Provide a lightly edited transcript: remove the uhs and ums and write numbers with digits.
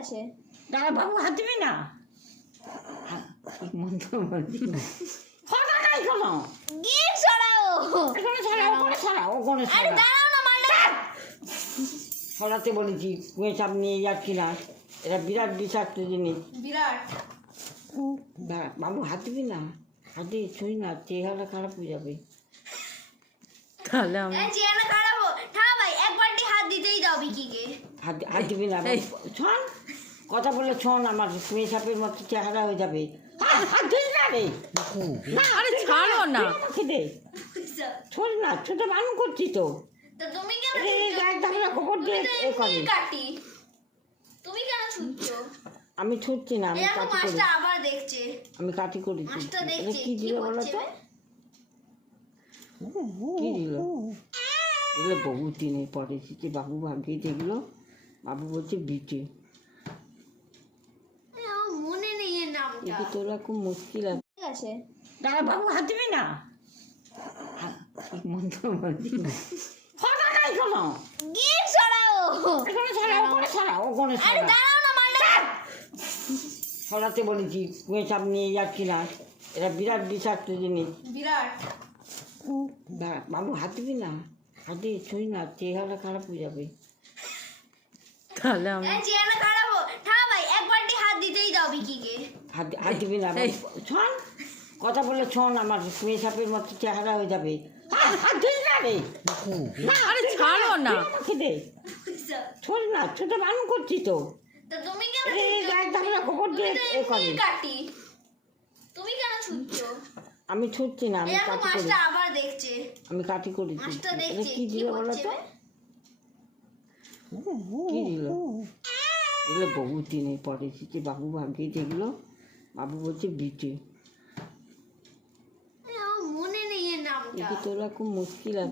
আছে? দাদা বাবু হাত দিবি না। মন্ত্র বলছি কথা নাই কোনো। গেট সরাও। এখানে ছাড়াও, ওখানে ছাড়াও, ওখানে আরে ছাড়াও। দাঁড়াও না মালটা। সরাতে বলেছি, কুয়ে চাপ নিয়ে যাচ্ছি না। এটা বিরাট বিষাক্ত জিনিস। বিরাট। বাবু হাত দিবি না, হাত দিয়ে ছুঁই না, চেহারা খারাপ হয়ে যাবে। তাহলে আমি এই চেহারা খারাপ হো। থাম ভাই, একবারটি হাত দিতেই দাও বিকিকে। হাত দিবি না, ছন কথা বলে ছন, আমার মেয়ে সাপের মতো চেহারা হয়ে যাবে। হাত দিস না রে, না আরে ছাড়ো না। আমাকে দে, ছোট না, ছোট বানু করছি তো। তো তুমি কেন একদম খবর দিয়ে এ করে। কাটি? তুমি কেন ছুটছো? আমি ছুটছি না, আমি এরকম কাটি করি, মাছটা আবার দেখছে। আমি কাটি করি। মাছটা এটা দেখছে কি দিল বলো করছে তো? রে? কি দিল? এগুলো বহু দিনের পরে এসেছে, বাবু ভাগ্যে দেখলো, বাবু বলছে বিটে। আমার মনে নেই এর নামটা। একে তোরা খুব মুশকিল আছে। ঠিক আছে। দাদা বাবু হাত দিবি না। মন্ত্র বলছি কথা নাই কোনো। গেট সরাও। এখানে ছাড়াও, ওখানে ছাড়াও, ওখানে আরে ছাড়াও। দাঁড়াও না মালটা। সরাতে বলেছি, কুয়ে চাপ নিয়ে যাচ্ছি না। এটা বিরাট বিষাক্ত জিনিস। বিরাট। বাবু হাত দিবি না, হাত দিয়ে ছুঁই না, চেহারা খারাপ হয়ে যাবে। তাহলে আমি এই চেহারা খারাপ হো। থাম ভাই, একবারটি হাত দিতেই দাও বিকিকে। হাত দিবি না, ছন কথা বলে ছন, আমার মেয়ে সাপের মতো চেহারা হয়ে যাবে। হাত দিস না রে, না আরে ছাড়ো না। আমাকে দে, ছোট না, ছোট বানু করছি তো। তো তুমি কেন একদম খবর দিয়ে এ করে। কাটি? তুমি কেন ছুটছো? আমি ছুটছি না, আমি এরকম কাটি করি, মাছটা আবার দেখছে। আমি কাটি করি। মাছটা এটা দেখছে কি দিল বলো করছে তো? রে? কি দিল? এগুলো বহু দিনের পরে এসেছে, বাবু ভাগ্যে দেখলো, বাবু বলছে বিটে। আমার মনে নেই এর নামটা। একে তোরা খুব মুশকিল আছে।